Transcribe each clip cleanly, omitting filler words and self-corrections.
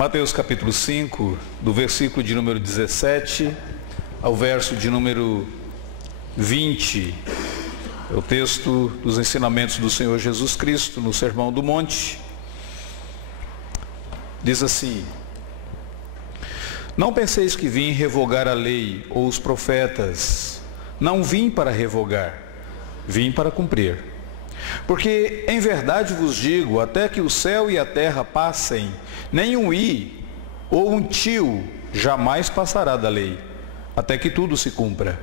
Mateus capítulo 5, do versículo de número 17 ao verso de número 20. É o texto dos ensinamentos do Senhor Jesus Cristo no Sermão do Monte. Diz assim: Não penseis que vim revogar a lei ou os profetas. Não vim para revogar, vim para cumprir. Porque em verdade vos digo, até que o céu e a terra passem, nem um i ou um tio jamais passará da lei, até que tudo se cumpra.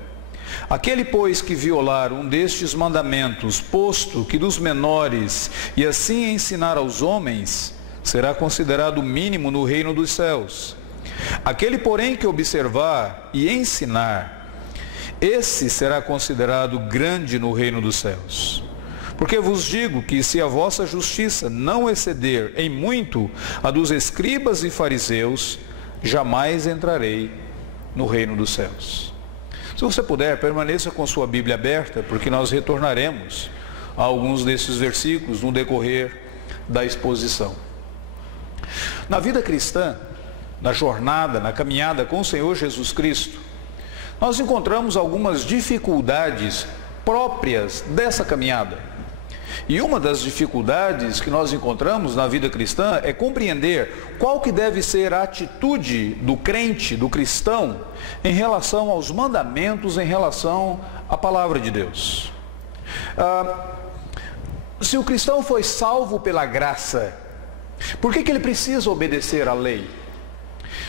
Aquele, pois, que violar um destes mandamentos, posto que dos menores, e assim ensinar aos homens, será considerado mínimo no reino dos céus. Aquele, porém, que observar e ensinar, esse será considerado grande no reino dos céus. Porque vos digo que se a vossa justiça não exceder em muito a dos escribas e fariseus, jamais entrarei no reino dos céus. Se você puder, permaneça com sua Bíblia aberta, porque nós retornaremos a alguns desses versículos no decorrer da exposição. Na vida cristã, na jornada, na caminhada com o Senhor Jesus Cristo, nós encontramos algumas dificuldades próprias dessa caminhada. E uma das dificuldades que nós encontramos na vida cristã é compreender qual que deve ser a atitude do crente, do cristão, em relação aos mandamentos, em relação à palavra de Deus. Se o cristão foi salvo pela graça, por que ele precisa obedecer à lei?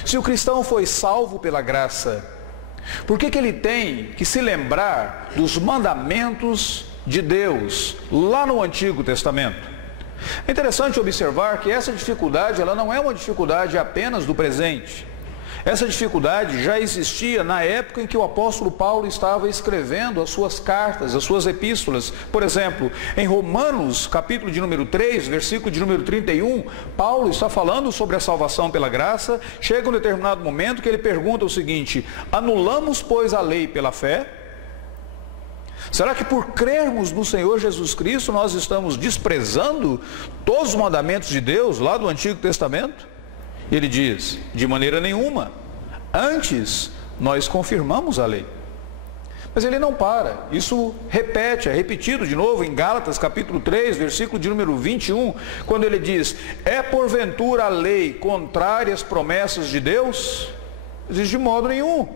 Se o cristão foi salvo pela graça, por que ele tem que se lembrar dos mandamentos de Deus lá no Antigo Testamento? É interessante observar que essa dificuldade, ela não é uma dificuldade apenas do presente. Essa dificuldade já existia na época em que o apóstolo Paulo estava escrevendo as suas cartas, as suas epístolas. Por exemplo, em Romanos, capítulo de número 3, versículo de número 31, Paulo está falando sobre a salvação pela graça. Chega um determinado momento que ele pergunta o seguinte: anulamos, pois, a lei pela fé? Será que por crermos no Senhor Jesus Cristo nós estamos desprezando todos os mandamentos de Deus lá do Antigo Testamento? Ele diz: de maneira nenhuma. Antes, nós confirmamos a lei. Mas ele não para. Isso é repetido de novo em Gálatas capítulo 3, versículo de número 21, quando ele diz: é porventura a lei contrária às promessas de Deus? Ele diz: de modo nenhum.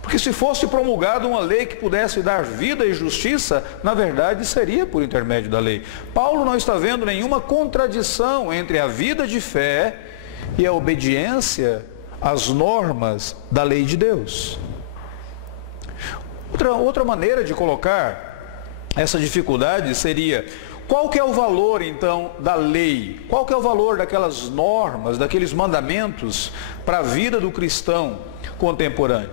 Porque se fosse promulgada uma lei que pudesse dar vida e justiça, na verdade seria por intermédio da lei. Paulo não está vendo nenhuma contradição entre a vida de fé e a obediência às normas da lei de Deus. Outra maneira de colocar essa dificuldade seria: qual que é o valor então da lei? Qual que é o valor daquelas normas, daqueles mandamentos para a vida do cristão contemporâneo?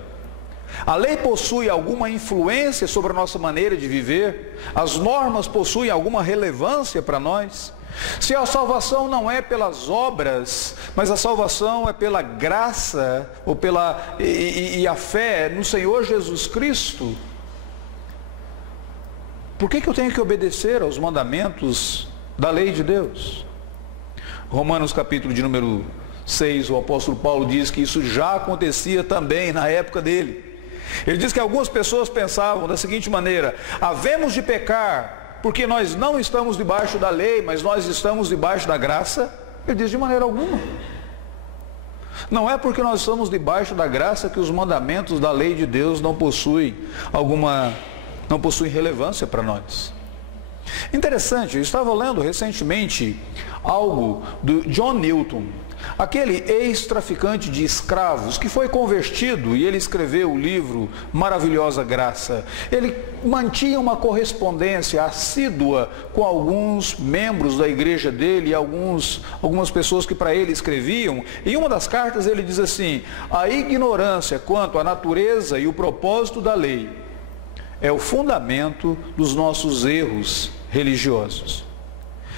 A lei possui alguma influência sobre a nossa maneira de viver? As normas possuem alguma relevância para nós? Se a salvação não é pelas obras, mas a salvação é pela graça, ou e a fé no Senhor Jesus Cristo, por que eu tenho que obedecer aos mandamentos da lei de Deus? Romanos capítulo de número 6, o apóstolo Paulo diz que isso já acontecia também na época dele. Ele diz que algumas pessoas pensavam da seguinte maneira: havemos de pecar porque nós não estamos debaixo da lei, mas nós estamos debaixo da graça. Ele diz: de maneira alguma. Não é porque nós estamos debaixo da graça que os mandamentos da lei de Deus não possuem relevância para nós. Interessante, eu estava lendo recentemente algo do John Newton, aquele ex-traficante de escravos que foi convertido, e ele escreveu o livro Maravilhosa Graça. Ele mantinha uma correspondência assídua com alguns membros da igreja dele, algumas pessoas que para ele escreviam. Em uma das cartas ele diz assim: a ignorância quanto à natureza e o propósito da lei é o fundamento dos nossos erros religiosos.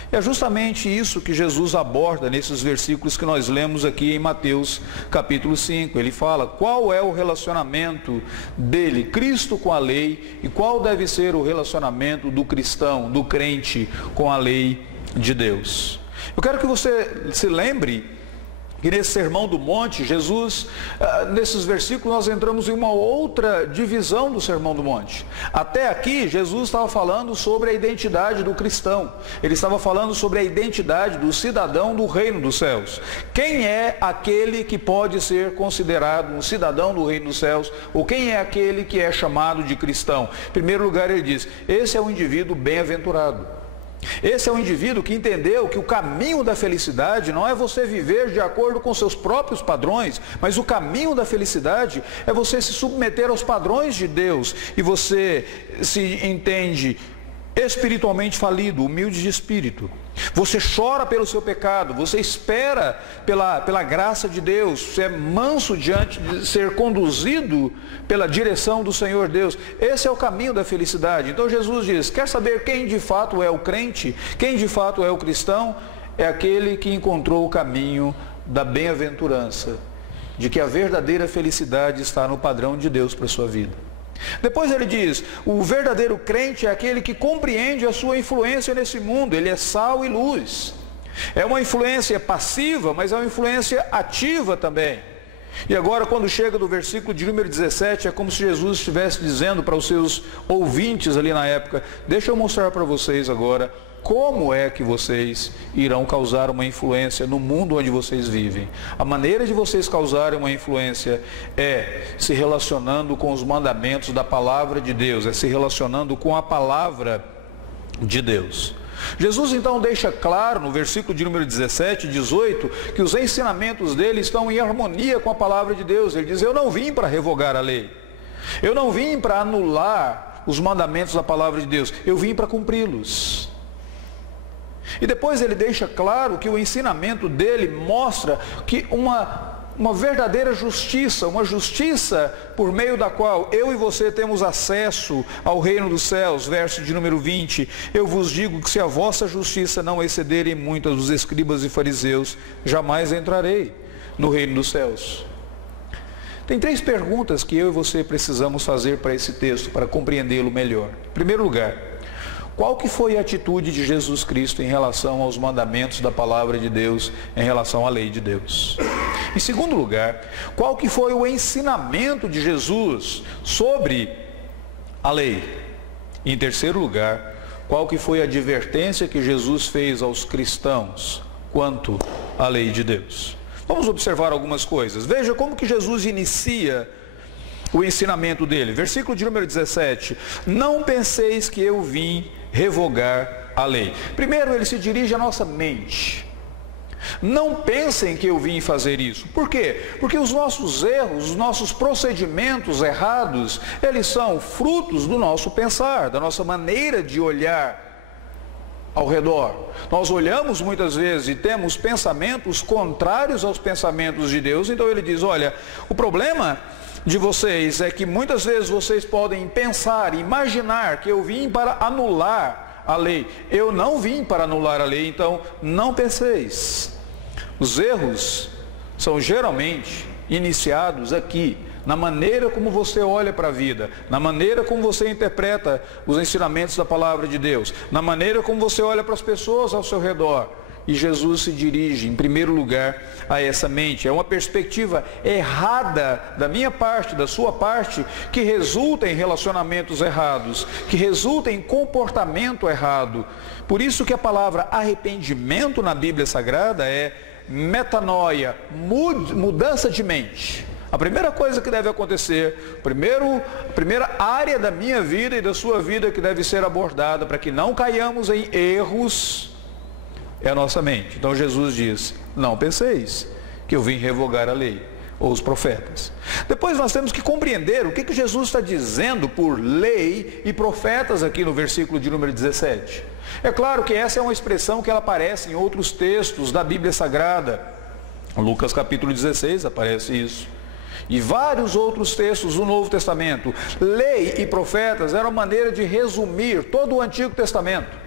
É justamente isso que Jesus aborda nesses versículos que nós lemos aqui em Mateus capítulo 5. Ele fala qual é o relacionamento dele, Cristo, com a lei, e qual deve ser o relacionamento do cristão, do crente, com a lei de Deus. Eu quero que você se lembre que nesse Sermão do Monte, Jesus, nesses versículos nós entramos em uma outra divisão do Sermão do Monte. Até aqui, Jesus estava falando sobre a identidade do cristão. Ele estava falando sobre a identidade do cidadão do reino dos céus. Quem é aquele que pode ser considerado um cidadão do reino dos céus? Ou quem é aquele que é chamado de cristão? Em primeiro lugar, ele diz, esse é o indivíduo bem-aventurado. Esse é um indivíduo que entendeu que o caminho da felicidade não é você viver de acordo com seus próprios padrões, mas o caminho da felicidade é você se submeter aos padrões de Deus, e você se entende espiritualmente falido, humilde de espírito. Você chora pelo seu pecado, você espera pela graça de Deus, você é manso diante de ser conduzido pela direção do Senhor Deus. Esse é o caminho da felicidade. Então Jesus diz, quer saber quem de fato é o crente, quem de fato é o cristão? É aquele que encontrou o caminho da bem-aventurança, de que a verdadeira felicidade está no padrão de Deus para a sua vida. Depois ele diz, o verdadeiro crente é aquele que compreende a sua influência nesse mundo, ele é sal e luz. É uma influência passiva, mas é uma influência ativa também. E agora, quando chega do versículo de número 17, é como se Jesus estivesse dizendo para os seus ouvintes ali na época, deixa eu mostrar para vocês agora como é que vocês irão causar uma influência no mundo onde vocês vivem. A maneira de vocês causarem uma influência é se relacionando com os mandamentos da palavra de Deus, é se relacionando com a palavra de Deus. Jesus então deixa claro no versículo de número 17 e 18 que os ensinamentos dele estão em harmonia com a palavra de Deus. Ele diz, eu não vim para revogar a lei, eu não vim para anular os mandamentos da palavra de Deus, eu vim para cumpri-los. E depois ele deixa claro que o ensinamento dele mostra que uma verdadeira justiça, uma justiça por meio da qual eu e você temos acesso ao reino dos céus. Verso de número 20, eu vos digo que se a vossa justiça não excederem muito a dos escribas e fariseus, jamais entrarei no reino dos céus. Tem 3 perguntas que eu e você precisamos fazer para esse texto, para compreendê-lo melhor. Em primeiro lugar, qual que foi a atitude de Jesus Cristo em relação aos mandamentos da palavra de Deus, em relação à lei de Deus? Em segundo lugar, qual que foi o ensinamento de Jesus sobre a lei? E em terceiro lugar, qual que foi a advertência que Jesus fez aos cristãos quanto à lei de Deus? Vamos observar algumas coisas. Veja como que Jesus inicia o ensinamento dele. Versículo de número 17. Não penseis que eu vim revogar a lei. Primeiro, ele se dirige à nossa mente. Não pensem que eu vim fazer isso. Por quê? Porque os nossos erros, os nossos procedimentos errados, eles são frutos do nosso pensar, da nossa maneira de olhar ao redor. Nós olhamos muitas vezes e temos pensamentos contrários aos pensamentos de Deus. Então ele diz, olha, o problema de vocês é que muitas vezes vocês podem pensar, imaginar que eu vim para anular a lei. Eu não vim para anular a lei, então não penseis. Os erros são geralmente iniciados aqui, na maneira como você olha para a vida, na maneira como você interpreta os ensinamentos da palavra de Deus, na maneira como você olha para as pessoas ao seu redor. E Jesus se dirige, em primeiro lugar, a essa mente. É uma perspectiva errada da minha parte, da sua parte, que resulta em relacionamentos errados, que resulta em comportamento errado. Por isso que a palavra arrependimento na Bíblia Sagrada é metanoia, mudança de mente. A primeira coisa que deve acontecer, a primeira área da minha vida e da sua vida que deve ser abordada para que não caiamos em erros, é a nossa mente. Então Jesus diz, não penseis que eu vim revogar a lei ou os profetas. Depois nós temos que compreender o que Jesus está dizendo por lei e profetas aqui no versículo de número 17. É claro que essa é uma expressão que ela aparece em outros textos da Bíblia Sagrada. Lucas capítulo 16 aparece isso. E vários outros textos do Novo Testamento. Lei e profetas era uma maneira de resumir todo o Antigo Testamento.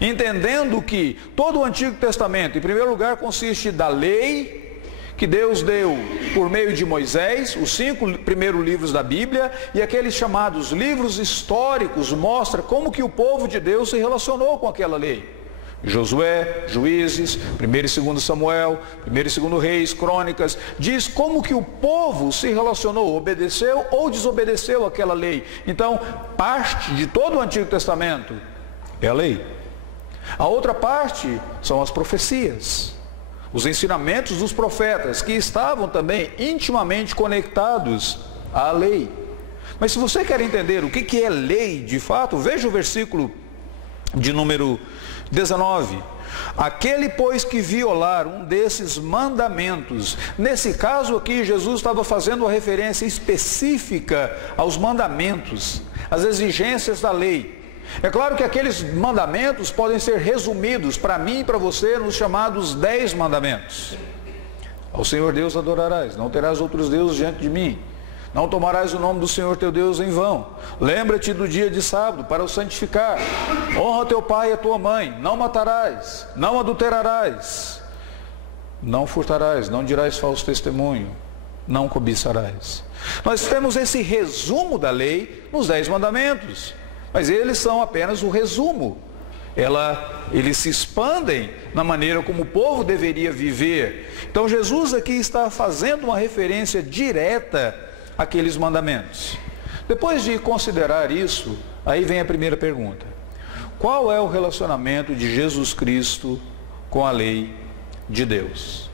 Entendendo que todo o Antigo Testamento, em primeiro lugar, consiste da lei que Deus deu por meio de Moisés, os 5 primeiros livros da Bíblia, e aqueles chamados livros históricos mostram como que o povo de Deus se relacionou com aquela lei. Josué, Juízes, 1º e 2º Samuel, 1º e 2º Reis, Crônicas, diz como que o povo se relacionou, obedeceu ou desobedeceu aquela lei. Então, parte de todo o Antigo Testamento é a lei. A outra parte são as profecias, os ensinamentos dos profetas, que estavam também intimamente conectados à lei. Mas se você quer entender o que é lei de fato, veja o versículo de número 19. Aquele, pois, que violar um desses mandamentos, nesse caso aqui Jesus estava fazendo uma referência específica aos mandamentos, às exigências da lei. É claro que aqueles mandamentos podem ser resumidos para mim e para você nos chamados 10 mandamentos. Ao Senhor Deus adorarás, não terás outros deuses diante de mim. Não tomarás o nome do Senhor teu Deus em vão. Lembra-te do dia de sábado para o santificar. Honra teu pai e a tua mãe. Não matarás, não adulterarás, não furtarás, não dirás falso testemunho, não cobiçarás. Nós temos esse resumo da lei nos 10 mandamentos, mas eles são apenas o resumo. Eles se expandem na maneira como o povo deveria viver. Então Jesus aqui está fazendo uma referência direta àqueles mandamentos. Depois de considerar isso, aí vem a primeira pergunta: qual é o relacionamento de Jesus Cristo com a lei de Deus?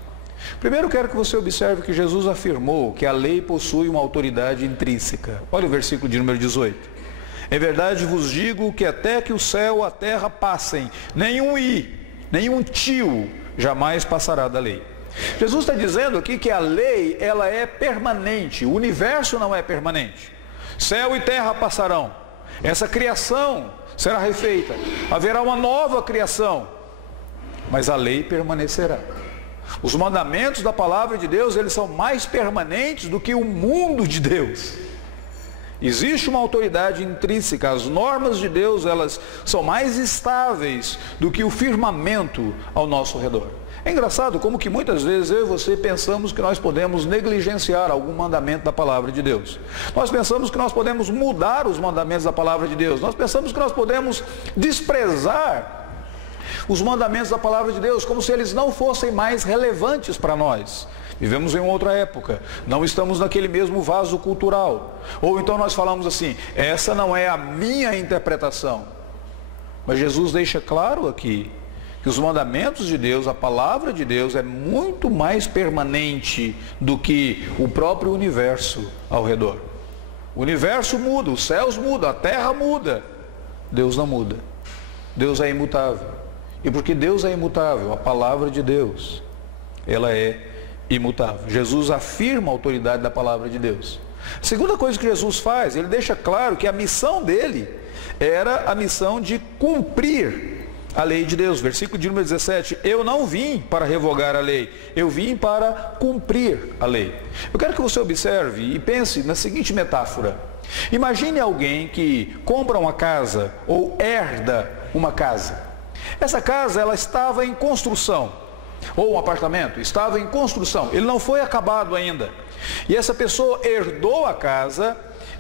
Primeiro quero que você observe que Jesus afirmou que a lei possui uma autoridade intrínseca. Olha o versículo de número 18. Em verdade vos digo que até que o céu e a terra passem, nenhum tio jamais passará da lei. Jesus está dizendo aqui que a lei, ela é permanente, o universo não é permanente. Céu e terra passarão, essa criação será refeita, haverá uma nova criação, mas a lei permanecerá. Os mandamentos da palavra de Deus, eles são mais permanentes do que o mundo de Deus. Existe uma autoridade intrínseca, as normas de Deus, elas são mais estáveis do que o firmamento ao nosso redor. É engraçado como que muitas vezes eu e você pensamos que nós podemos negligenciar algum mandamento da palavra de Deus. Nós pensamos que nós podemos mudar os mandamentos da palavra de Deus. Nós pensamos que nós podemos desprezar os mandamentos da palavra de Deus, como se eles não fossem mais relevantes para nós. Vivemos em outra época, não estamos naquele mesmo vaso cultural. Ou então nós falamos assim: essa não é a minha interpretação. Mas Jesus deixa claro aqui que os mandamentos de Deus, a palavra de Deus é muito mais permanente do que o próprio universo ao redor. O universo muda, os céus mudam, a terra muda. Deus não muda. Deus é imutável. E porque Deus é imutável, a palavra de Deus, ela é imutável. Jesus afirma a autoridade da palavra de Deus. A segunda coisa que Jesus faz, ele deixa claro que a missão dele era a missão de cumprir a lei de Deus. Versículo de número 17: eu não vim para revogar a lei, eu vim para cumprir a lei. Eu quero que você observe e pense na seguinte metáfora. Imagine alguém que compra uma casa ou herda uma casa. Essa casa, ela estava em construção, ou um apartamento estava em construção, ele não foi acabado ainda, e essa pessoa herdou a casa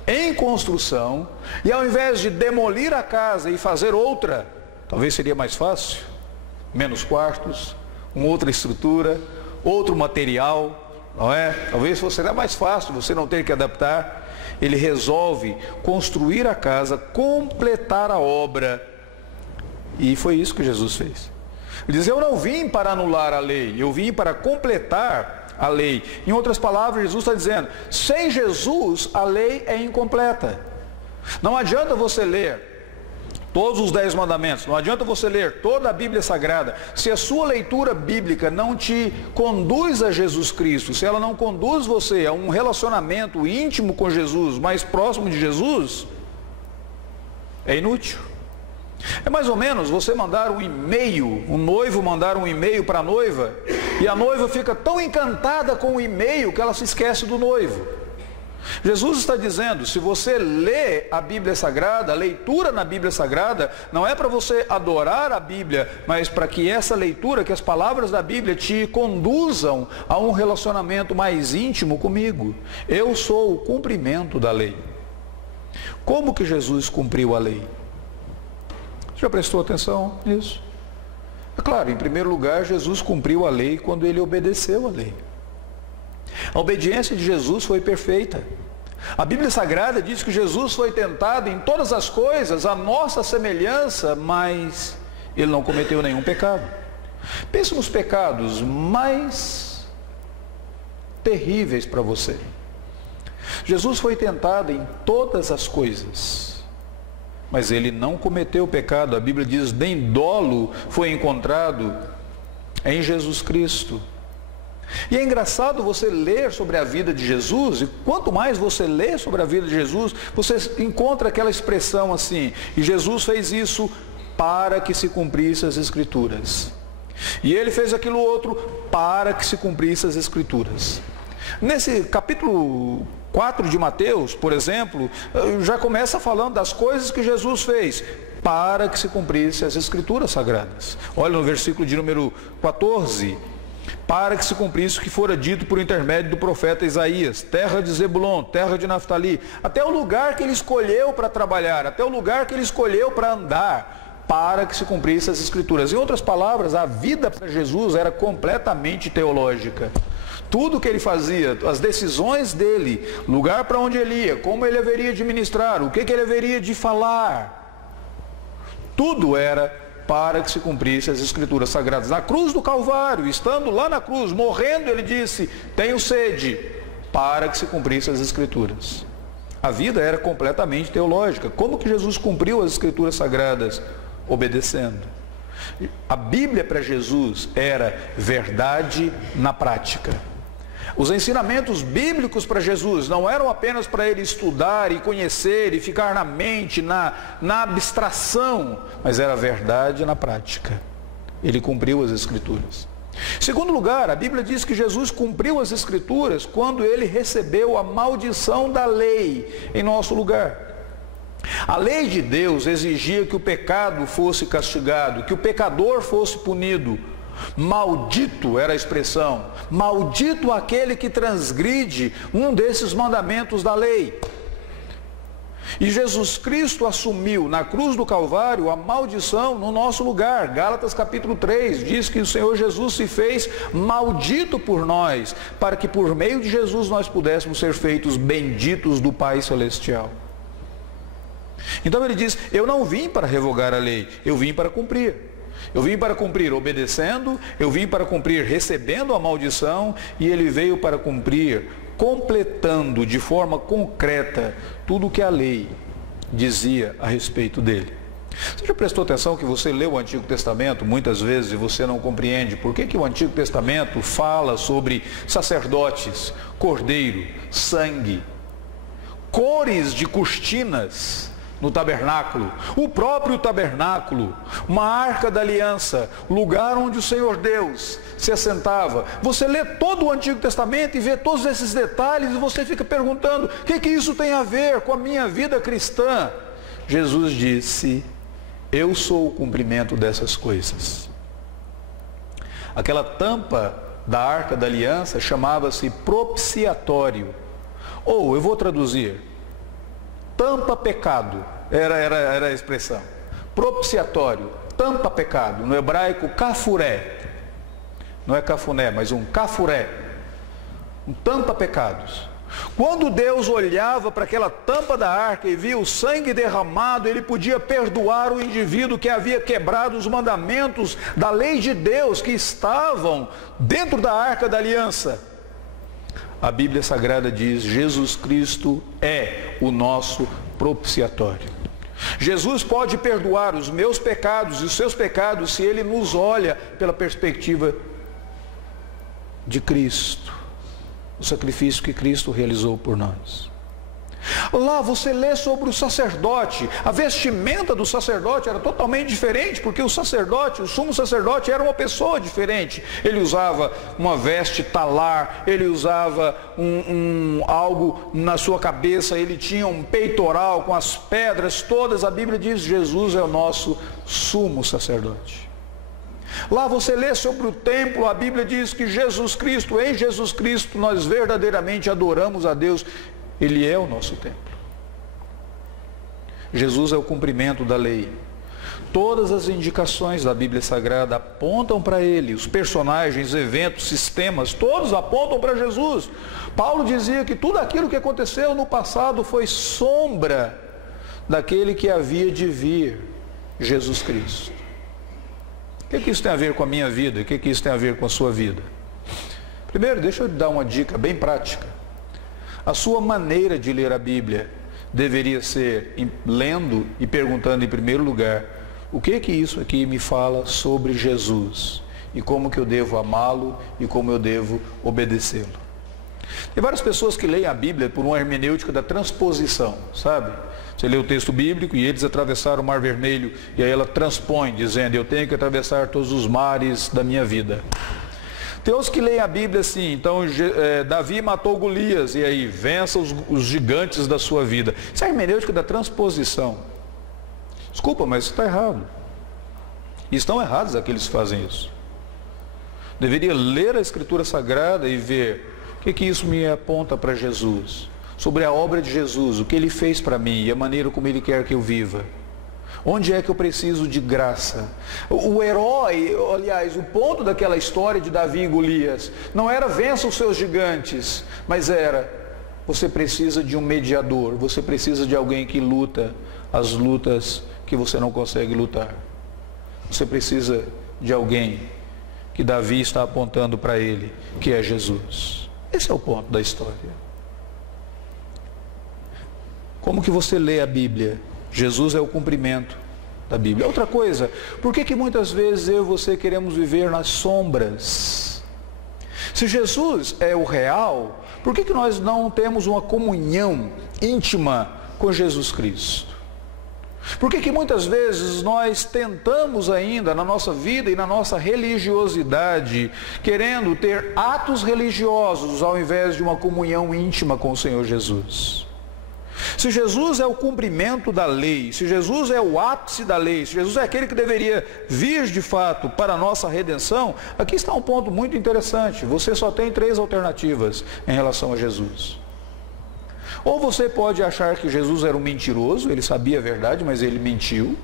em construção, e ao invés de demolir a casa e fazer outra, talvez seria mais fácil, menos quartos, uma outra estrutura, outro material, não é? Talvez fosse até mais fácil você não ter que adaptar. Ele resolve construir a casa, completar a obra, e foi isso que Jesus fez. Ele diz: eu não vim para anular a lei, eu vim para completar a lei. Em outras palavras, Jesus está dizendo: sem Jesus a lei é incompleta. Não adianta você ler todos os 10 mandamentos, não adianta você ler toda a Bíblia Sagrada, se a sua leitura bíblica não te conduz a Jesus Cristo, se ela não conduz você a um relacionamento íntimo com Jesus, mais próximo de Jesus, é inútil. É mais ou menos você mandar um e-mail, um noivo mandar um e-mail para a noiva, e a noiva fica tão encantada com o e-mail que ela se esquece do noivo. Jesus está dizendo: se você lê a Bíblia Sagrada, a leitura na Bíblia Sagrada, não é para você adorar a Bíblia, mas para que essa leitura, que as palavras da Bíblia te conduzam a um relacionamento mais íntimo comigo. Eu sou o cumprimento da lei. Como que Jesus cumpriu a lei? Já prestou atenção nisso? Claro, em primeiro lugar, Jesus cumpriu a lei quando ele obedeceu a lei. A obediência de Jesus foi perfeita. A Bíblia Sagrada diz que Jesus foi tentado em todas as coisas, à nossa semelhança, mas ele não cometeu nenhum pecado. Pense nos pecados mais terríveis para você. Jesus foi tentado em todas as coisas, mas ele não cometeu pecado. A Bíblia diz, nem dolo foi encontrado em Jesus Cristo. E é engraçado você ler sobre a vida de Jesus, e quanto mais você lê sobre a vida de Jesus, você encontra aquela expressão assim, e Jesus fez isso para que se cumprisse as Escrituras. E ele fez aquilo outro para que se cumprisse as Escrituras. Nesse capítulo 4 de Mateus, por exemplo, já começa falando das coisas que Jesus fez para que se cumprisse as Escrituras Sagradas. Olha no versículo de número 14. Para que se cumprisse o que fora dito por intermédio do profeta Isaías, terra de Zebulon, terra de Naftali, até o lugar que ele escolheu para trabalhar, até o lugar que ele escolheu para andar, para que se cumprisse as Escrituras. Em outras palavras, a vida para Jesus era completamente teológica. Tudo que ele fazia, as decisões dele, lugar para onde ele ia, como ele haveria de ministrar, o que ele haveria de falar, tudo era para que se cumprisse as Escrituras Sagradas. Na cruz do Calvário, estando lá na cruz, morrendo, ele disse, tenho sede, para que se cumprisse as Escrituras. A vida era completamente teológica. Como que Jesus cumpriu as Escrituras Sagradas? Obedecendo. A Bíblia para Jesus era verdade na prática. Os ensinamentos bíblicos para Jesus não eram apenas para ele estudar e conhecer e ficar na mente, na abstração, mas era verdade na prática. Ele cumpriu as Escrituras. Em segundo lugar, a Bíblia diz que Jesus cumpriu as Escrituras quando ele recebeu a maldição da lei em nosso lugar. A lei de Deus exigia que o pecado fosse castigado, que o pecador fosse punido. Maldito era a expressão, maldito aquele que transgride um desses mandamentos da lei. E Jesus Cristo assumiu na cruz do Calvário a maldição no nosso lugar. Gálatas capítulo 3 diz que o Senhor Jesus se fez maldito por nós, para que por meio de Jesus nós pudéssemos ser feitos benditos do Pai Celestial. Então ele diz, eu não vim para revogar a lei, eu vim para cumprir. Eu vim para cumprir obedecendo, eu vim para cumprir recebendo a maldição, e ele veio para cumprir completando de forma concreta tudo o que a lei dizia a respeito dele. Você já prestou atenção que você lê o Antigo Testamento muitas vezes e você não compreende por que o Antigo Testamento fala sobre sacerdotes, cordeiro, sangue, cores de cortinas no tabernáculo, o próprio tabernáculo, uma arca da aliança, lugar onde o Senhor Deus se assentava. Você lê todo o Antigo Testamento e vê todos esses detalhes e você fica perguntando, o que isso tem a ver com a minha vida cristã? Jesus disse, eu sou o cumprimento dessas coisas. Aquela tampa da arca da aliança chamava-se propiciatório, ou eu vou traduzir, tampa pecado, era a expressão. Propiciatório, tampa pecado, no hebraico cafuré, não é cafuné, mas um cafuré, um tampa pecados. Quando Deus olhava para aquela tampa da arca e via o sangue derramado, ele podia perdoar o indivíduo que havia quebrado os mandamentos da lei de Deus que estavam dentro da arca da aliança. A Bíblia Sagrada diz, Jesus Cristo é o nosso propiciatório. Jesus pode perdoar os meus pecados e os seus pecados se ele nos olha pela perspectiva de Cristo, o sacrifício que Cristo realizou por nós. Lá você lê sobre o sacerdote, a vestimenta do sacerdote era totalmente diferente, porque o sacerdote, o sumo sacerdote era uma pessoa diferente. Ele usava uma veste talar, ele usava algo na sua cabeça, ele tinha um peitoral com as pedras todas. A Bíblia diz, Jesus é o nosso sumo sacerdote. Lá você lê sobre o templo, a Bíblia diz que Jesus Cristo, em Jesus Cristo, nós verdadeiramente adoramos a Deus. Ele é o nosso templo. Jesus é o cumprimento da lei. Todas as indicações da Bíblia Sagrada apontam para Ele. Os personagens, eventos, sistemas, todos apontam para Jesus. Paulo dizia que tudo aquilo que aconteceu no passado foi sombra daquele que havia de vir, Jesus Cristo. O que isso tem a ver com a minha vida? O que isso tem a ver com a sua vida? Primeiro, deixa eu dar uma dica bem prática. A sua maneira de ler a Bíblia deveria ser lendo e perguntando em primeiro lugar, o que isso aqui me fala sobre Jesus? E como que eu devo amá-lo e como eu devo obedecê-lo? Tem várias pessoas que leem a Bíblia por uma hermenêutica da transposição, sabe? Você lê o texto bíblico e eles atravessaram o Mar Vermelho e aí ela transpõe, dizendo, eu tenho que atravessar todos os mares da minha vida. Tem outros que leem a Bíblia assim, então Davi matou Golias e aí vença os gigantes da sua vida. Isso é a hermenêutica da transposição. Desculpa, mas isso está errado. E estão errados aqueles que fazem isso. Deveria ler a Escritura Sagrada e ver o que isso me aponta para Jesus, sobre a obra de Jesus, o que Ele fez para mim e a maneira como Ele quer que eu viva. Onde é que eu preciso de graça? O herói, aliás, o ponto daquela história de Davi e Golias, não era vença os seus gigantes, mas era, você precisa de um mediador, você precisa de alguém que luta as lutas que você não consegue lutar. Você precisa de alguém que Davi está apontando para ele, que é Jesus. Esse é o ponto da história. Como que você lê a Bíblia? Jesus é o cumprimento da Bíblia. Outra coisa, por que muitas vezes eu e você queremos viver nas sombras? Se Jesus é o real, por que nós não temos uma comunhão íntima com Jesus Cristo? Por que muitas vezes nós tentamos ainda na nossa vida e na nossa religiosidade, querendo ter atos religiosos ao invés de uma comunhão íntima com o Senhor Jesus? Se Jesus é o cumprimento da lei, se Jesus é o ápice da lei, se Jesus é aquele que deveria vir de fato para a nossa redenção, aqui está um ponto muito interessante. Você só tem 3 alternativas em relação a Jesus. Ou você pode achar que Jesus era um mentiroso, ele sabia a verdade, mas ele mentiu.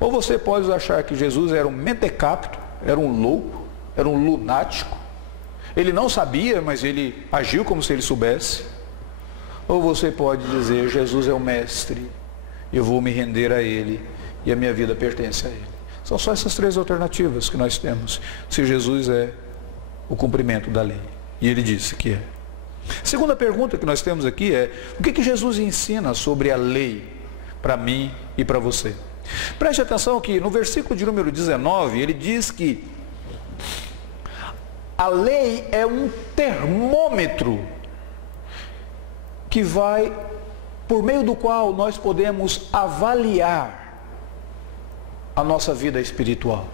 Ou você pode achar que Jesus era um mentecapto, era um louco, era um lunático. Ele não sabia, mas ele agiu como se ele soubesse. Ou você pode dizer, Jesus é o mestre, eu vou me render a ele e a minha vida pertence a ele. São só essas 3 alternativas que nós temos, se Jesus é o cumprimento da lei. E ele disse que é. Segunda pergunta que nós temos aqui é, o que Jesus ensina sobre a lei para mim e para você? Preste atenção que no versículo de número 19, ele diz que a lei é um termômetro que vai, por meio do qual nós podemos avaliar a nossa vida espiritual.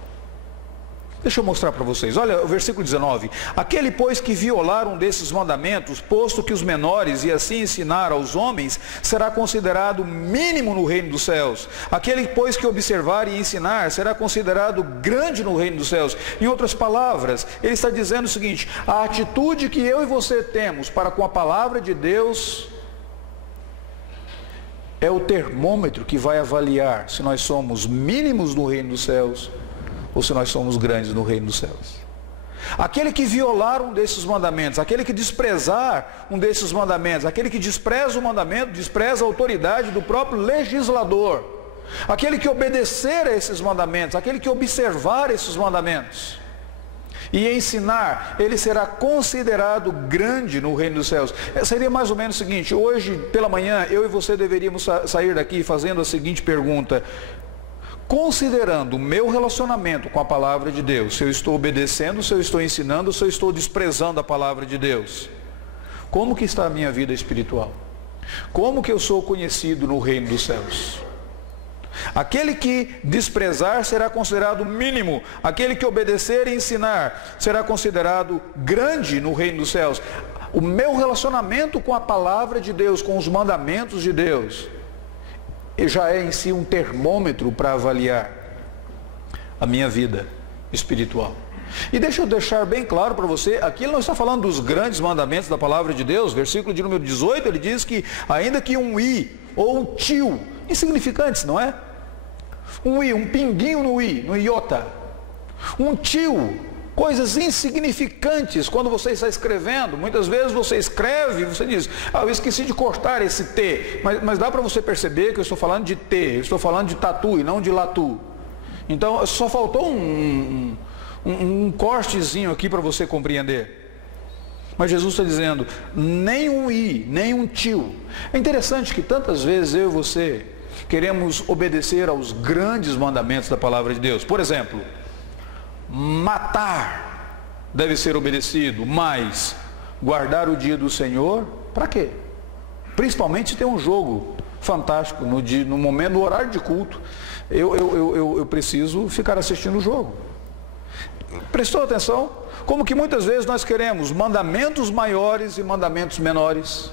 Deixa eu mostrar para vocês, olha o versículo 19, aquele pois que violar um desses mandamentos, posto que os menores e assim ensinar aos homens, será considerado mínimo no reino dos céus. Aquele pois que observar e ensinar, será considerado grande no reino dos céus. Em outras palavras, ele está dizendo o seguinte, a atitude que eu e você temos para com a palavra de Deus é o termômetro que vai avaliar se nós somos mínimos no reino dos céus ou se nós somos grandes no reino dos céus. Aquele que violar um desses mandamentos, aquele que desprezar um desses mandamentos, aquele que despreza o mandamento, despreza a autoridade do próprio legislador, aquele que obedecer a esses mandamentos, aquele que observar esses mandamentos e ensinar, ele será considerado grande no reino dos céus. Seria mais ou menos o seguinte, hoje pela manhã eu e você deveríamos sair daqui fazendo a seguinte pergunta, considerando o meu relacionamento com a palavra de Deus, se eu estou obedecendo, se eu estou ensinando, se eu estou desprezando a palavra de Deus, como que está a minha vida espiritual? Como que eu sou conhecido no reino dos céus? Aquele que desprezar será considerado mínimo, aquele que obedecer e ensinar será considerado grande no reino dos céus. O meu relacionamento com a palavra de Deus, com os mandamentos de Deus, já é em si um termômetro para avaliar a minha vida espiritual. E deixa eu deixar bem claro para você, aqui ele não está falando dos grandes mandamentos da palavra de Deus, versículo de número 18, ele diz que ainda que um i ou um tio, insignificantes, não é? Um i, um pinguinho no i, no iota. Um tio, coisas insignificantes quando você está escrevendo. Muitas vezes você escreve e você diz, eu esqueci de cortar esse T. Mas dá para você perceber que eu estou falando de T, eu estou falando de tatu e não de latu. Então só faltou um cortezinho aqui para você compreender. Mas Jesus está dizendo, nem um i, nem um tio. É interessante que tantas vezes eu e você queremos obedecer aos grandes mandamentos da palavra de Deus. Por exemplo, matar deve ser obedecido, mas guardar o dia do Senhor, para quê? Principalmente se tem um jogo fantástico no momento, no horário de culto, eu preciso ficar assistindo o jogo. Prestou atenção? Como que muitas vezes nós queremos mandamentos maiores e mandamentos menores.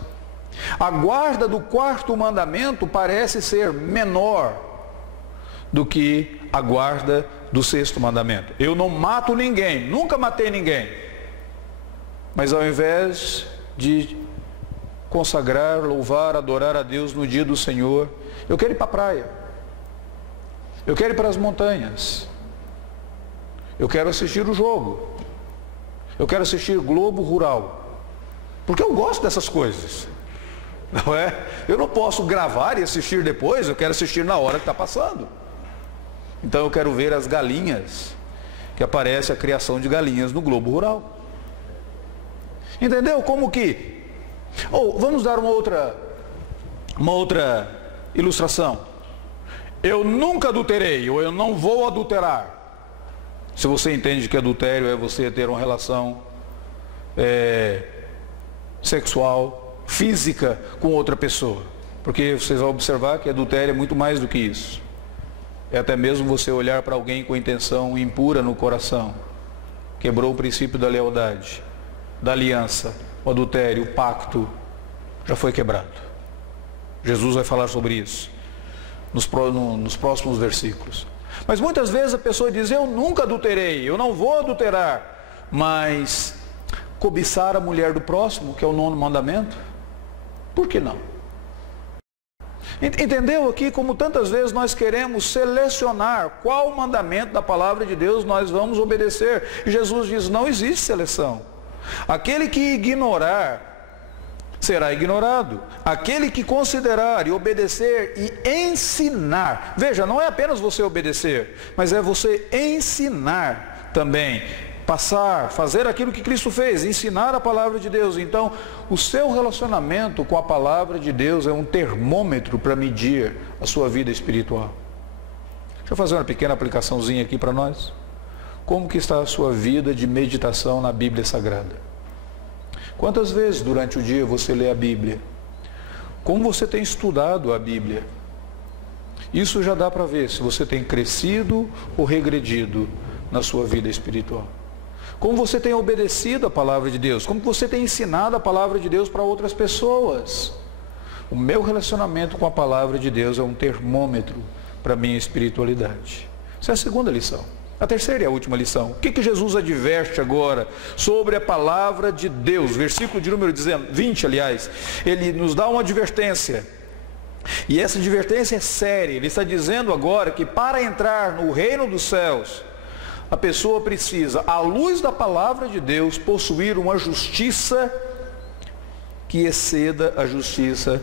A guarda do quarto mandamento parece ser menor do que a guarda do sexto mandamento. Eu não mato ninguém, nunca matei ninguém. Mas ao invés de consagrar, louvar, adorar a Deus no dia do Senhor, eu quero ir para a praia. Eu quero ir para as montanhas. Eu quero assistir o jogo. Eu quero assistir Globo Rural. Porque eu gosto dessas coisas. Não é? Eu não posso gravar e assistir depois, eu quero assistir na hora que está passando. Então eu quero ver as galinhas, que aparece a criação de galinhas no Globo Rural. Entendeu? Como que? Vamos dar uma outra ilustração. Eu nunca adulterei, ou eu não vou adulterar. Se você entende que adultério é você ter uma relação sexual, física com outra pessoa. Porque vocês vão observar que adultério é muito mais do que isso. É até mesmo você olhar para alguém com intenção impura no coração. Quebrou o princípio da lealdade, da aliança, o adultério, o pacto, já foi quebrado. Jesus vai falar sobre isso nos próximos versículos. Mas muitas vezes a pessoa diz, eu nunca adulterei, eu não vou adulterar. Mas cobiçar a mulher do próximo, que é o 9º mandamento, por que não? Entendeu aqui como tantas vezes nós queremos selecionar qual mandamento da palavra de Deus nós vamos obedecer. E Jesus diz, não existe seleção. Aquele que ignorar, será ignorado. Aquele que considerar e obedecer e ensinar. Veja, não é apenas você obedecer, mas é você ensinar também. Passar, fazer aquilo que Cristo fez, ensinar a palavra de Deus. Então, o seu relacionamento com a palavra de Deus é um termômetro para medir a sua vida espiritual. Deixa eu fazer uma pequena aplicaçãozinha aqui para nós. Como que está a sua vida de meditação na Bíblia Sagrada? Quantas vezes durante o dia você lê a Bíblia? Como você tem estudado a Bíblia? Isso já dá para ver se você tem crescido ou regredido na sua vida espiritual. Como você tem obedecido a palavra de Deus? Como você tem ensinado a palavra de Deus para outras pessoas? O meu relacionamento com a palavra de Deus é um termômetro para a minha espiritualidade. Essa é a segunda lição. A terceira e a última lição. O que Jesus adverte agora sobre a palavra de Deus? Versículo de número 20, aliás. Ele nos dá uma advertência. E essa advertência é séria. Ele está dizendo agora que para entrar no reino dos céus, a pessoa precisa, à luz da palavra de Deus, possuir uma justiça que exceda a justiça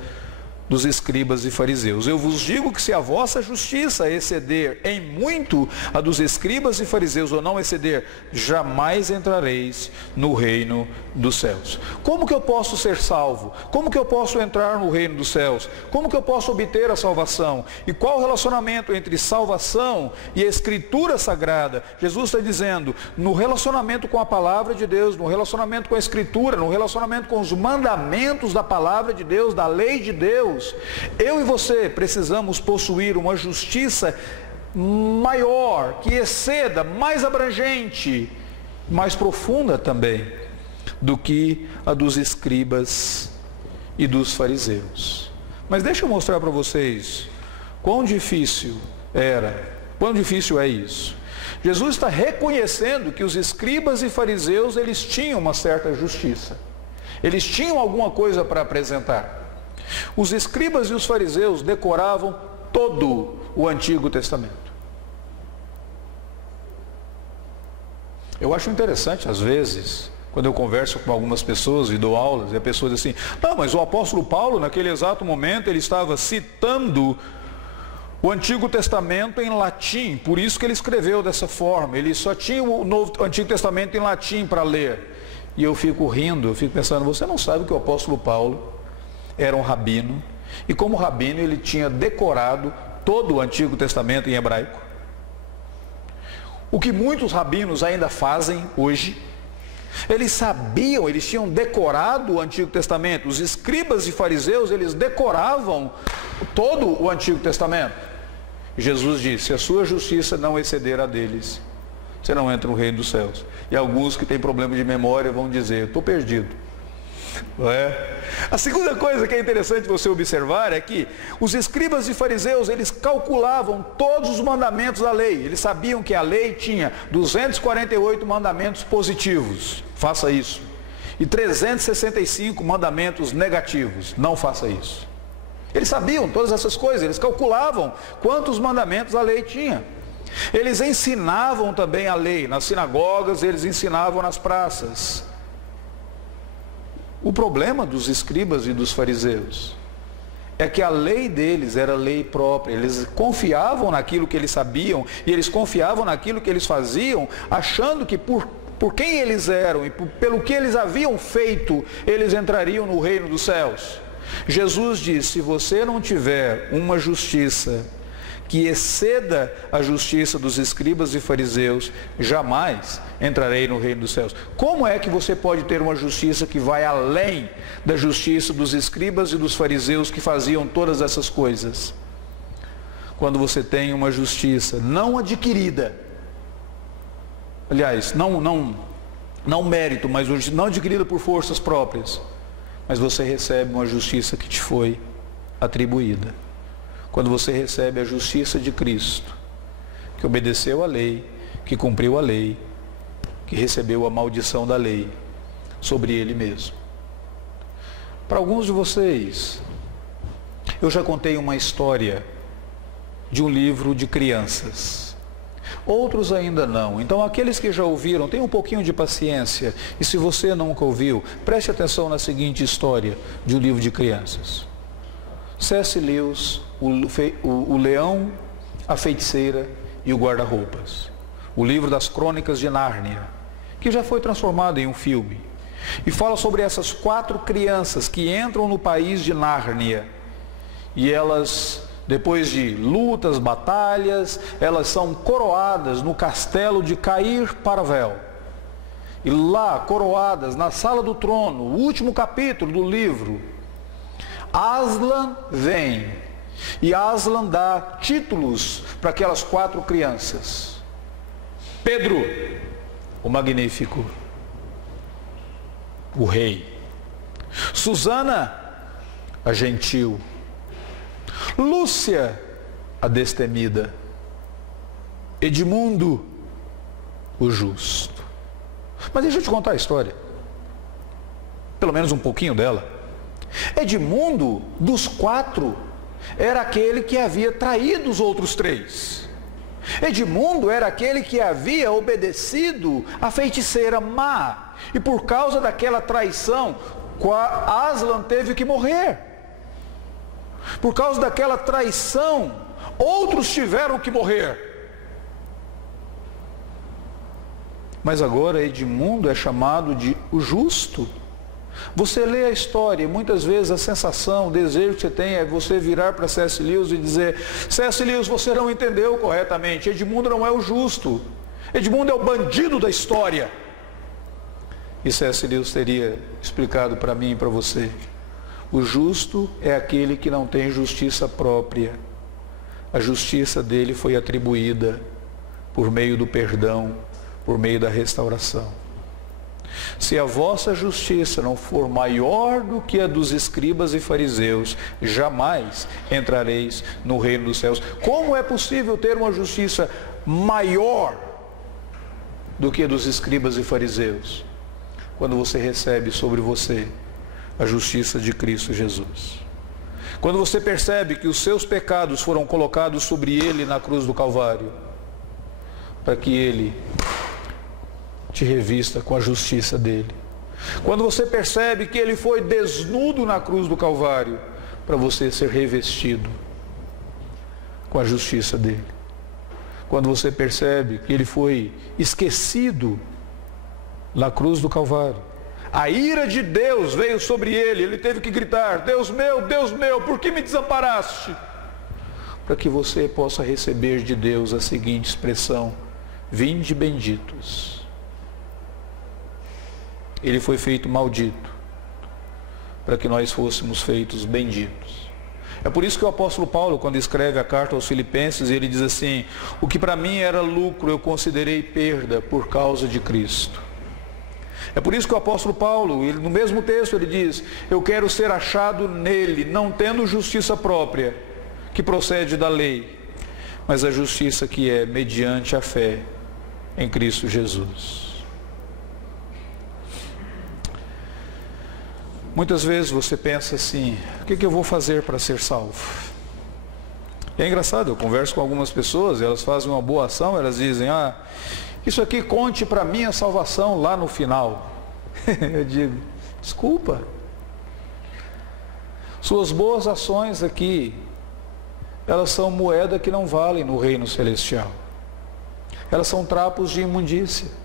dos escribas e fariseus. Eu vos digo que se a vossa justiça exceder em muito a dos escribas e fariseus, ou não exceder, jamais entrareis no reino dos céus. Como que eu posso ser salvo? Como que eu posso entrar no reino dos céus? Como que eu posso obter a salvação? E qual o relacionamento entre salvação e a escritura sagrada? Jesus está dizendo, no relacionamento com a palavra de Deus, no relacionamento com a escritura, no relacionamento com os mandamentos da palavra de Deus, da lei de Deus, eu e você precisamos possuir uma justiça maior, que exceda, mais abrangente, mais profunda também, do que a dos escribas e dos fariseus. Mas deixa eu mostrar para vocês quão difícil é isso. Jesus está reconhecendo que os escribas e fariseus, eles tinham uma certa justiça. Eles tinham alguma coisa para apresentar. Os escribas e os fariseus decoravam todo o Antigo Testamento. Eu acho interessante, às vezes, quando eu converso com algumas pessoas e dou aulas, e a pessoa diz assim, não, mas o apóstolo Paulo, naquele exato momento, ele estava citando o Antigo Testamento em latim, por isso que ele escreveu dessa forma, ele só tinha o Antigo Testamento em latim para ler. E eu fico rindo, eu fico pensando, você não sabe que o apóstolo Paulo era um rabino, e como rabino ele tinha decorado todo o Antigo Testamento em hebraico? O que muitos rabinos ainda fazem hoje, eles sabiam, eles tinham decorado o Antigo Testamento. Os escribas e fariseus, eles decoravam todo o Antigo Testamento. Jesus disse, se a sua justiça não exceder a deles, você não entra no reino dos céus. E alguns que têm problema de memória vão dizer, estou perdido. Não é? A segunda coisa que é interessante você observar é que os escribas e fariseus, eles calculavam todos os mandamentos da lei. Eles sabiam que a lei tinha 248 mandamentos positivos, faça isso, e 365 mandamentos negativos, não faça isso. Eles sabiam todas essas coisas, eles calculavam quantos mandamentos a lei tinha. Eles ensinavam também a lei, nas sinagogas, eles ensinavam nas praças. O problema dos escribas e dos fariseus é que a lei deles era lei própria, eles confiavam naquilo que eles sabiam e eles confiavam naquilo que eles faziam, achando que por quem eles eram e pelo que eles haviam feito, eles entrariam no reino dos céus. Jesus disse, se você não tiver uma justiça que exceda a justiça dos escribas e fariseus, jamais entrarei no reino dos céus. Como é que você pode ter uma justiça que vai além da justiça dos escribas e dos fariseus que faziam todas essas coisas? Quando você tem uma justiça não adquirida, aliás, não mérito, mas não adquirida por forças próprias, mas você recebe uma justiça que te foi atribuída. Quando você recebe a justiça de Cristo, que obedeceu à lei, que cumpriu a lei, que recebeu a maldição da lei sobre ele mesmo. Para alguns de vocês, eu já contei uma história de um livro de crianças. Outros ainda não. Então aqueles que já ouviram, tenham um pouquinho de paciência. E se você nunca ouviu, preste atenção na seguinte história de um livro de crianças. C.S. Lewis, o Leão, a Feiticeira e o Guarda-Roupas. O livro das Crônicas de Nárnia, que já foi transformado em um filme. E fala sobre essas 4 crianças que entram no país de Nárnia. E elas, depois de lutas, batalhas, elas são coroadas no castelo de Cair Paravel. E lá, coroadas, na sala do trono, o último capítulo do livro, Aslan vem e Aslan dá títulos para aquelas 4 crianças. Pedro, o magnífico, o rei. Susana, a gentil. Lúcia, a destemida. Edmundo, o justo. Mas deixa eu te contar a história, pelo menos um pouquinho dela. Edmundo, dos 4, era aquele que havia traído os outros 3. Edmundo era aquele que havia obedecido à feiticeira má. E por causa daquela traição, Aslan teve que morrer. Por causa daquela traição, outros tiveram que morrer. Mas agora Edmundo é chamado de o justo. Você lê a história e muitas vezes a sensação, o desejo que você tem é você virar para C.S. Lewis e dizer: C.S. Lewis, você não entendeu corretamente, Edmundo não é o justo, Edmundo é o bandido da história. E C.S. Lewis teria explicado para mim e para você: o justo é aquele que não tem justiça própria, a justiça dele foi atribuída por meio do perdão, por meio da restauração. Se a vossa justiça não for maior do que a dos escribas e fariseus, jamais entrareis no reino dos céus. Como é possível ter uma justiça maior do que a dos escribas e fariseus? Quando você recebe sobre você a justiça de Cristo Jesus. Quando você percebe que os seus pecados foram colocados sobre ele na cruz do Calvário, para que ele te revista com a justiça dele. Quando você percebe que ele foi desnudo na cruz do Calvário, para você ser revestido com a justiça dele. Quando você percebe que ele foi esquecido na cruz do Calvário, a ira de Deus veio sobre ele, ele teve que gritar: Deus meu, por que me desamparaste? Para que você possa receber de Deus a seguinte expressão: vinde benditos. Ele foi feito maldito, para que nós fôssemos feitos benditos. É por isso que o apóstolo Paulo, quando escreve a carta aos Filipenses, ele diz assim: o que para mim era lucro, eu considerei perda por causa de Cristo. É por isso que o apóstolo Paulo, no mesmo texto, ele diz: eu quero ser achado nele, não tendo justiça própria, que procede da lei, mas a justiça que é mediante a fé em Cristo Jesus. Muitas vezes você pensa assim: o que eu vou fazer para ser salvo? E é engraçado, eu converso com algumas pessoas, elas fazem uma boa ação, elas dizem: isso aqui conte para mim a salvação lá no final. Eu digo: desculpa, suas boas ações aqui, elas são moeda que não valem no reino celestial. Elas são trapos de imundícia.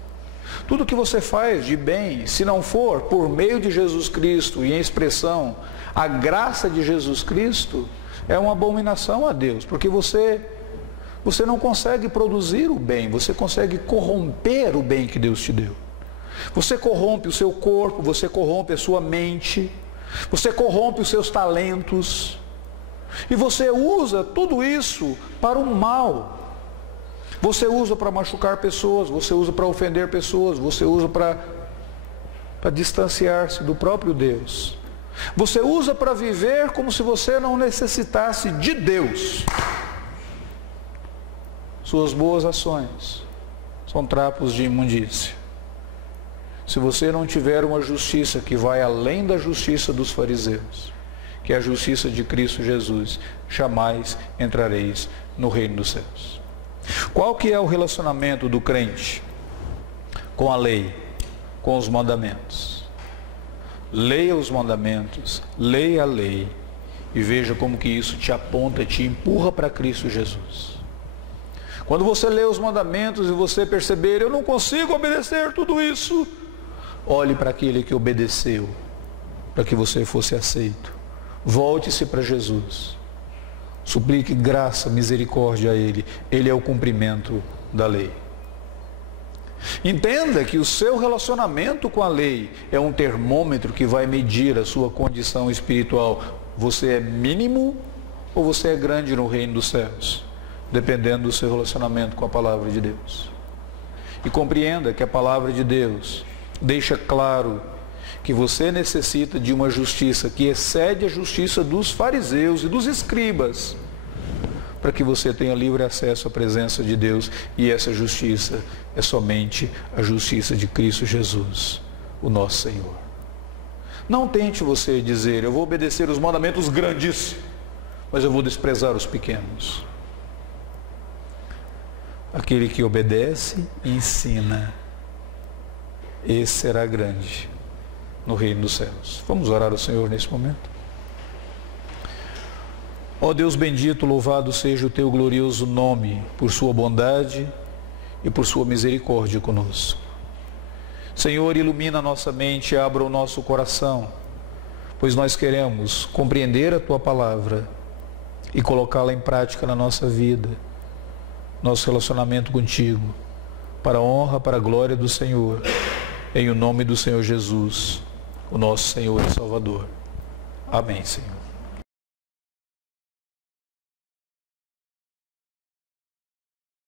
Tudo que você faz de bem, se não for por meio de Jesus Cristo e em expressão a graça de Jesus Cristo, é uma abominação a Deus, porque você não consegue produzir o bem, você consegue corromper o bem que Deus te deu. Você corrompe o seu corpo, você corrompe a sua mente, você corrompe os seus talentos, e você usa tudo isso para o mal. Você usa para machucar pessoas, você usa para ofender pessoas, você usa para distanciar-se do próprio Deus. Você usa para viver como se você não necessitasse de Deus. Suas boas ações são trapos de imundícia. Se você não tiver uma justiça que vai além da justiça dos fariseus, que é a justiça de Cristo Jesus, jamais entrareis no reino dos céus. Qual que é o relacionamento do crente com a lei, com os mandamentos? Leia os mandamentos, leia a lei e veja como que isso te aponta, te empurra para Cristo Jesus. Quando você lê os mandamentos e você perceber: eu não consigo obedecer tudo isso, olhe para aquele que obedeceu, para que você fosse aceito. Volte-se para Jesus. Suplique graça, misericórdia a Ele. Ele é o cumprimento da lei. Entenda que o seu relacionamento com a lei é um termômetro que vai medir a sua condição espiritual. Você é mínimo ou você é grande no reino dos céus? Dependendo do seu relacionamento com a palavra de Deus. E compreenda que a palavra de Deus deixa claro que você necessita de uma justiça que excede a justiça dos fariseus e dos escribas, para que você tenha livre acesso à presença de Deus, e essa justiça é somente a justiça de Cristo Jesus, o nosso Senhor. Não tente você dizer: eu vou obedecer os mandamentos grandes, mas eu vou desprezar os pequenos. Aquele que obedece e ensina, esse será grande no reino dos céus. Vamos orar ao Senhor nesse momento. Ó Deus bendito, louvado seja o teu glorioso nome, por sua bondade e por sua misericórdia conosco. Senhor, ilumina a nossa mente, abra o nosso coração, pois nós queremos compreender a tua palavra e colocá-la em prática na nossa vida, nosso relacionamento contigo, para a honra, para a glória do Senhor, em o nome do Senhor Jesus, o nosso Senhor e Salvador. Amém, Senhor.